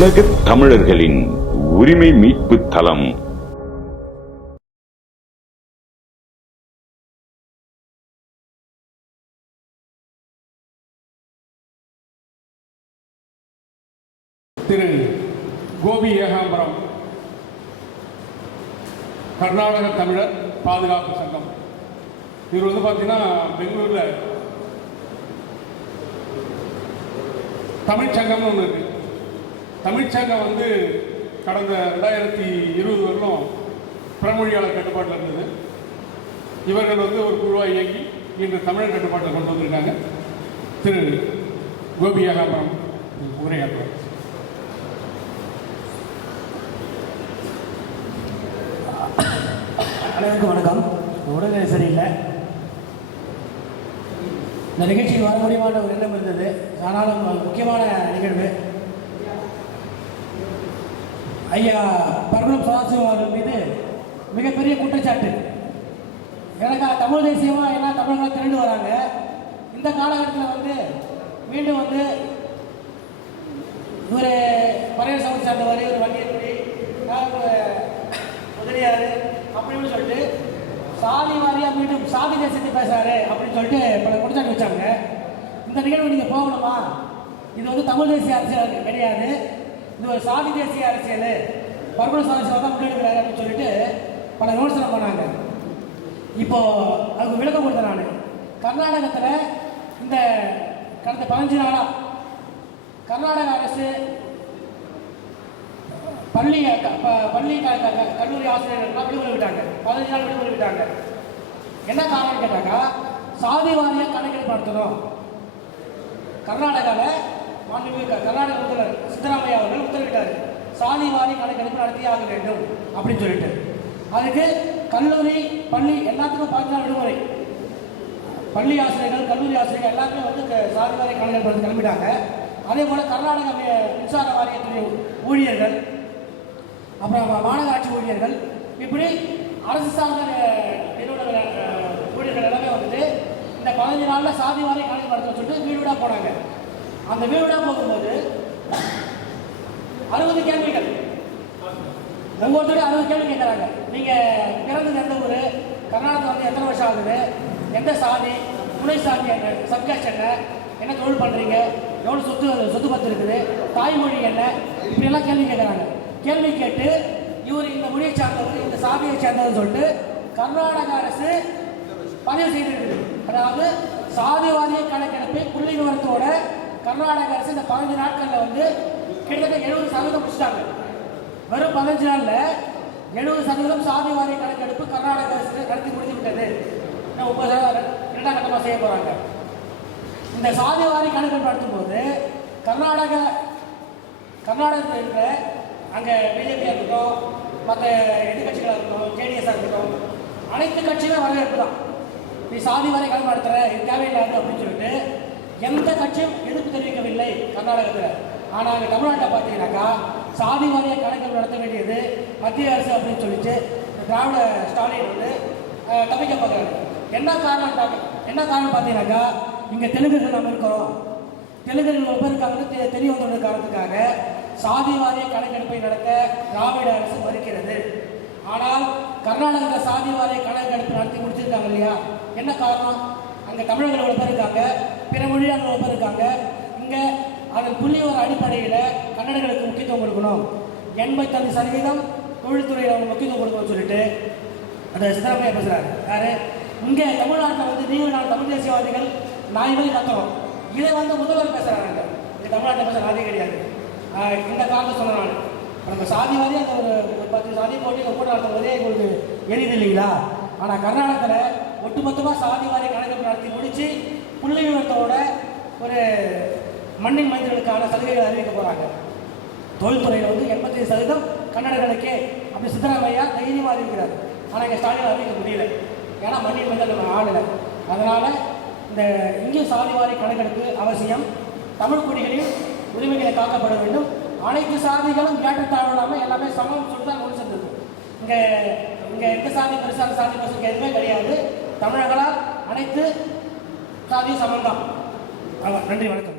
உலகத் தமிழர்களின் உரிமை மீட்பு தளம். திரு கோபி ஏகாம்பரம், கர்நாடக தமிழர் பாதுகாப்பு சங்கம். இவர் பார்த்தீங்கன்னா பெங்களூரில் தமிழ்ச்சங்கம்னு ஒன்று இருக்குது. தமிழ்ச்சங்கம் கடந்த 2020 வரலும் பிறமொழியாளர் கட்டுப்பாட்டில் இருந்தது. இவர்கள் ஒரு குழுவாக இயங்கி இன்று தமிழர் கட்டுப்பாட்டில் கொண்டு வந்திருக்காங்க. திரு கோபி ஏகாம்பரம் உரையாற்றுவார். அனைவருக்கும் வணக்கம். உடல்நிலை சரியில்லை. இந்த நிகழ்ச்சிக்கு வர முடியுமான ஒரு எண்ணம் இருந்தது. ஆனாலும் முக்கியமான நிகழ்வு ஐயா பர்குணம் சதாசிவம் அவர்கள் மீது மிகப்பெரிய குற்றச்சாட்டு. எனக்கு தமிழ் தேசியமாக எல்லாம் தமிழர்கள் திரண்டு வராங்க. இந்த காலகட்டத்தில் மீண்டும் ஒரு பறையர் சமூக சார்ந்தவர், ஒரு வண்டியக்குடி, முதலியார் அப்படின்னு சொல்லிட்டு சாதி வாரியாக மீண்டும் சாதி தேசத்தை பேசுகிறாரு அப்படின்னு சொல்லிட்டு பல குற்றச்சாட்டு வச்சாங்க. இந்த நிகழ்வு நீங்கள் போகணுமா? இது தமிழ் தேசிய அரசியல் கிடையாது, இது ஒரு சாதி தேசிய அரசியல், பர்குண சாதிசிவம் தான் முன்னெடுக்கிறாரு அப்படின்னு சொல்லிட்டு பல விமர்சனம் பண்ணாங்க. இப்போது அதுக்கு விளக்கம் கொடுத்தேன் நான். கர்நாடகத்தில் இந்த கடந்த 15 நாளாக கர்நாடக அரசு பள்ளி கல்லூரி ஆசிரியர்கள்லாம் விடுமுறை விட்டாங்க. 15 நாள் விடுமுறை விட்டாங்க. என்ன காரணம் கேட்டாக்கா, சாதி வாரியாக கணக்கெடுப்பு நடத்தணும். கர்நாடகாவில் கர்நாடக முதல்வர் சித்தராமையா அவர்கள் உத்தரவிட்டார், சாதி வாரி கணக்கெடுப்பு நடத்தி ஆக வேண்டும் அப்படின்னு சொல்லிட்டு. அதுக்கு கல்லூரி பள்ளி எல்லாத்துக்கும் 15 நாள் விடுமுறை. பள்ளி ஆசிரியர்கள், கல்லூரி ஆசிரியர்கள் எல்லாருமே சாதி வாரி கணக்கெடுப்பு கிளம்பிட்டாங்க. அதே போல் கர்நாடக மின்சார வாரியத்துடைய ஊழியர்கள், அப்புறம் மாநகராட்சி ஊழியர்கள், இப்படி அரசு சார்ந்த நிறுவன ஊழியர்கள் எல்லாமே இந்த 15 நாளில் சாதி வாரி கணக்கு நடத்த சொல்லிட்டு வீடு வீடாக போனாங்க. அந்த வீடு வீடாக போகும்போது 60 கேள்விகள், ஒவ்வொருத்தரும் 60 கேள்வி கேட்குறாங்க. நீங்கள் பிறந்தது எந்த ஊர், கர்நாடகத்தில் எத்தனை வருஷம் ஆகுது, எந்த சாதி, துணை சாதி என்ன, சப்காஸ்ட் என்ன தொழில் பண்ணுறீங்க, எவ்வளோ சொத்து பத்து இருக்குது, தாய்மொழி என்ன, இப்படியெல்லாம் கேள்வி கேட்குறாங்க. கேள்வி கேட்டு இவர் இந்த மொழியை சார்ந்தவர், இந்த சாதியை சேர்ந்தவர் சொல்லிட்டு கர்நாடக அரசு பதிவு செய்திருக்குது. அதாவது சாதிவாரிய கணக்கெடுப்பை புள்ளி விவரத்தோட கர்நாடக அரசு இந்த 15 நாட்களில் கிட்டத்தட்ட 70% முடிச்சிட்டாங்க. வெறும் 15 நாளில் 70% சாதி வாரிய கணக்கெடுப்பு கர்நாடக அரசு நடத்தி முடித்து விட்டது. 30% 2ஆம் கட்டமாக செய்ய போகிறாங்க. இந்த சாதி வாரி கணக்கெடுப்பு நடத்தும் போது கர்நாடகத்தில் இருக்கிற அங்கே பிஜேபியாக இருக்கட்டும், மற்ற எதிர்கட்சிகளாக இருக்கட்டும், ஜேடிஎஸ்ஸாக இருக்கட்டும், அனைத்து கட்சியுமே வரவேற்பு தான். நீ சாதி வாரி கணக்கு நடத்துகிற, இது தேவையில்லாது அப்படின்னு சொல்லிட்டு எந்த கட்சியும் எதிர்ப்பு தெரிவிக்கவில்லை கர்நாடகத்தில். ஆனால் அங்கே தமிழ்நாட்டில் பார்த்தீங்கன்னாக்கா சாதி வாரிய கணக்கு நடத்த வேண்டியது மத்திய அரசு அப்படின்னு சொல்லிட்டு திராவிட ஸ்டாலின் தப்பிக்க பார்க்குறாரு. என்ன காரணம் பார்த்தீங்கன்னாக்கா, இங்கே தெலுங்குகள் நம்ம இருக்கிறோம், தெலுங்குகள் ஒரு பேர் இருக்காங்க தெரிய வந்த காரணத்துக்காக சாதி வாரிய கணக்கெடுப்பை நடத்த திராவிட அரசு மறுக்கிறது. ஆனால் கர்நாடகத்தில் சாதி வாரிய கணக்கெடுப்பு நடத்தி முடிச்சிருக்காங்க இல்லையா? என்ன காரணம்? அங்கே தமிழர்கள் ஒரு பேர் இருக்காங்க, பிற மொழியாளர்கள் ஒரு பேர் இருக்காங்க. இங்கே அதன் புள்ளி ஒரு அடிப்படையில் கன்னடர்களுக்கு முக்கியத்துவம் கொடுக்கணும், 85% தொழில்துறையில் அவங்க முக்கியத்துவம் கொடுக்கணும்னு சொல்லிட்டு அந்த சித்தராமையா பேசுகிறார். யார்? இங்கே தமிழ்நாட்டில் நீங்கள் நான் தமிழ் தேசியவாதிகள் நாய்கள் கத்துறோம். இதை முதல்வர் பேசுகிறாங்க. இங்கே தமிழ்நாட்டில் பேசுகிற நாதே கிடையாது. இந்த காலத்தை சொல்ல நான் நம்ம சாதிவாரி அந்த ஒரு 10 சாதி போட்டி கூட்டம் நடத்தும் போதே எங்களுக்கு எளிது இல்லைங்களா? ஆனால் கர்நாடகத்தில் ஒட்டுமொத்தமாக சாதிவாரி கணக்கெடுப்பு நடத்தி முடித்து புள்ளி விவரத்தோட ஒரு மண்ணின் மனிதர்களுக்கான சலுகைகள் அறிவிக்க போகிறாங்க. தொழில்துறையில் 85% கன்னடர்களுக்கே அப்படி சித்தராமையா தைரியமாக இருக்கிறார். ஆனால் இங்கே ஸ்டாலின் அறிவிக்க முடியல, ஏன்னா மண்ணின் மனிதர் நம்ம ஆளலை. அதனால் இந்த இங்கேயும் சாதிவாரி கணக்கெடுப்பு அவசியம். தமிழ் குடிகளின் உரிமைகளை காக்கப்பட வேண்டும். அனைத்து சாதிகளும் ஏற்றத்தாழ்வு இல்லாமல் எல்லாமே சமம் சொல்லிட்டு தான் ஒன்று சேர்ந்தது. இங்கே எந்த சாதி பெருசாக சாதி பெருசுக்கு எதுவுமே கிடையாது. தமிழர்களால் அனைத்து சாதியும் சமம் தான். நன்றி, வணக்கம்.